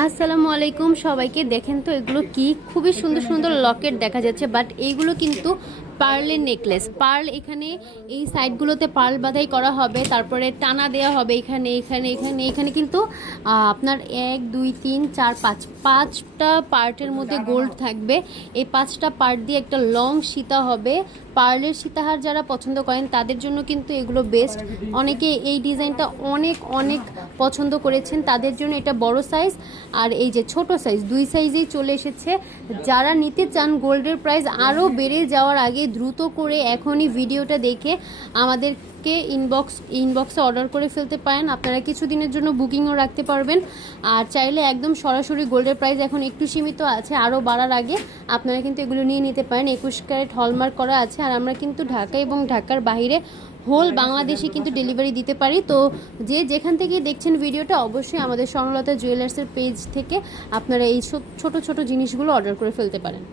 আসসালামু আলাইকুম সবাইকে। দেখেন তো এগুলো কি খুবই সুন্দর সুন্দর লকেট দেখা যাচ্ছে, বাট এইগুলো কিন্তু পার্লের নেকলেস। পার্ল এখানে এই সাইডগুলোতে পার্ল বাঁধাই করা হবে, তারপরে টানা দেওয়া হবে এখানে এখানে এখানে এখানে কিন্তু আপনার 1 2 3 4 5 পাঁচটা পার্টের মধ্যে গোল্ড থাকবে। এই পাঁচটা পার্ট দিয়ে একটা লং সীতা হবে। পার্লের সীতাহার যারা পছন্দ করেন তাদের জন্য কিন্তু এগুলো বেস্ট। অনেকে এই ডিজাইনটা অনেক অনেক পছন্দ করেছেন, তাদের জন্য এটা বড় সাইজ আর এই যে ছোট সাইজ, দুই সাইজেই চলে এসেছে। যারা নিতে চান গোল্ডের প্রাইস আরও বেড়ে যাওয়ার আগে দ্রুত করে এখনই ভিডিওটা দেখে আমাদেরকে ইনবক্সে অর্ডার করে ফেলতে পারেন। আপনারা কিছুদিনের জন্য বুকিংও রাখতে পারবেন। আর চাইলে একদম সরাসরি গোল্ডের প্রাইস এখন একটু সীমিত আছে, আরও বাড়ার আগে আপনারা কিন্তু এগুলো নিয়ে নিতে পারেন। 21 ক্যারেট হলমার্ক করা আছে। আর আমরা কিন্তু ঢাকা এবং ঢাকার বাইরে হোল বাংলাদেশে কিন্তু ডেলিভারি দিতে পারি। তো যে যেখান থেকে দেখছেন ভিডিওটা, অবশ্যই আমাদের স্বর্ণলতা জুয়েলার্সের পেজ থেকে আপনারা এই ছোট ছোট জিনিসগুলো অর্ডার করে ফেলতে পারেন।